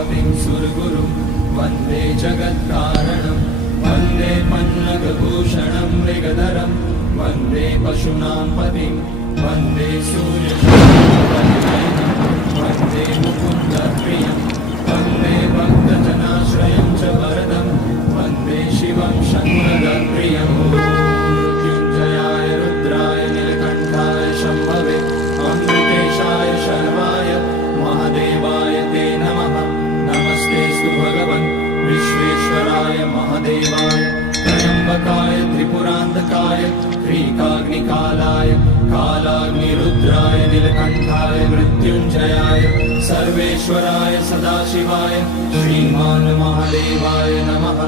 पतिं सुरगुरुं वन्दे जगत्कारणं वन्दे पन्नगभूषणं मृगधरं वन्दे पशूनां पतिं वन्दे सूर्यशोभितं वन्दे मुकुन्दप्रियं वन्दे भक्तजनाश्रयं च वरदं वन्दे शिवं शङ्करप्रियं मृत्युञ्जयाय रुद्राय नीलकण्ठाय शम्भवे अमृतेशाय शर्वाय महादेवाय ते नमः। नमस्तेऽस्तु भगवन् विश्वेश्वराय महादेवाय त्र्यम्बकाय त्रिपुरान्तकाय त्रिकाग्निकालाय कालाग्निरुद्राय नीलकण्ठाय मृत्युञ्जयाय सर्वेश्वराय सदाशिवाय श्रीमान् महादेवाय नमः।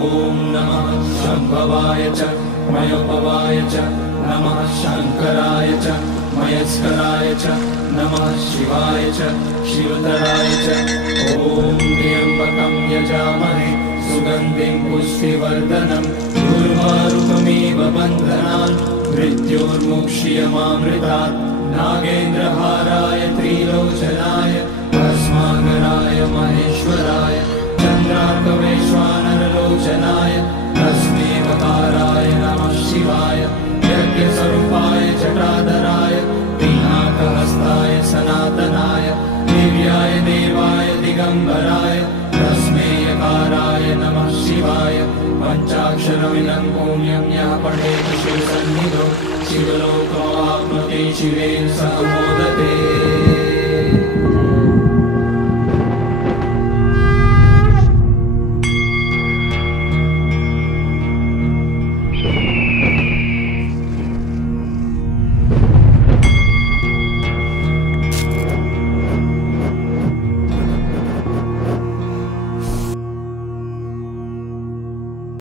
ॐ नमः शम्भवाय च मयोपवाय च नमः शङ्कराय च मयस्कराय च नमः शिवाय च शिवतराय च। ॐ त्र्यम्बकं यजामहे सुगन्धिं पुष्टिवर्धनम् उर्वारुकमिव बन्धनान् मृत्योर्मुक्ष्यमामृतात्। नागेन्द्रहाराय त्रिलोचनाय भस्माकराय महेश्वराय चन्द्रार्कवैश्वानरलोचनाय तस्मैवकाराय नमः शिवाय यज्ञस्वरूपाय जटाधराय पिनाकहस्ताय सनातनाय दिव्याय देवाय दिगम्बराय तस्मैकाराय नमः शिवाय। पञ्चाक्षरमिदं पुण्यं यः पठेत् शिवसन्निधौ शिवलोकमाप्नोति शिवेन सह मोदते।